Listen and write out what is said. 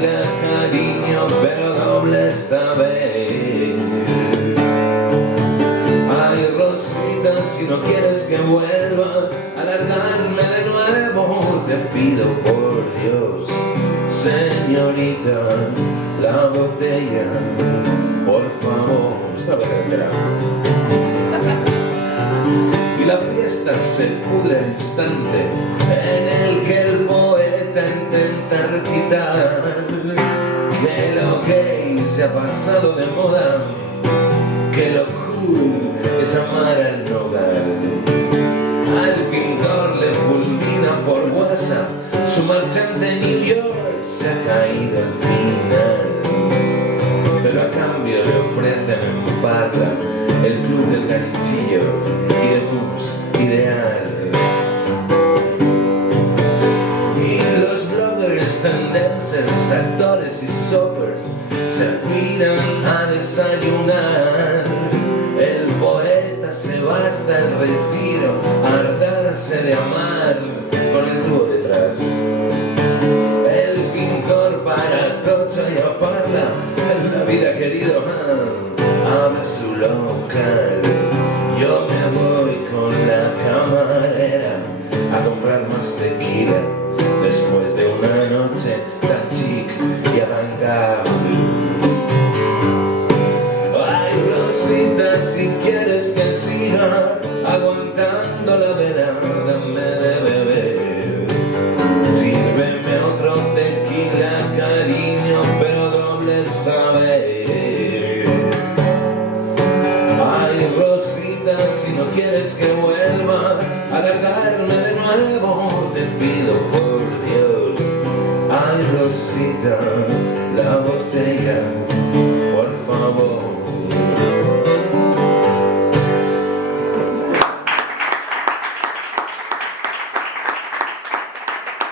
tequila, cariño, pero doble esta vez. Ay, Rosita, si no quieres que vuelva a alargarme de nuevo, te pido por Dios, señorita, la botella, por favor. Esta es la carretera. Y la fiesta se pudre al instante en el que el poeta intenta recitar que lo gay se ha pasado de moda, que lo cool es amar al nogal. Al pintor le fulmina por WhatsApp, su marchante en New York se ha caído al final, pero a cambio le ofrecen en Parla el club del ganchillo y de mus ideal. Y los bloggers, tendensers, actores y shoppers se miran a desayunar. El poeta se va hasta el retiro a hartarse de amar con el dúo detrás. El pintor para Tocha y a Parla, en la vida querido, abre su local. Yo me voy con la camarera a comprar más tequila después de una noche tan chic y arrancable. Ay, Rosita, si quieres que siga aguantando la vena, dame de beber. Sírveme otro tequila, cariño, pero doble esta vez. Ay, Rosita, si no quieres que vuelva a alargarme de nuevo, te pido por Dios. Ay, Rosita, la botella, por favor.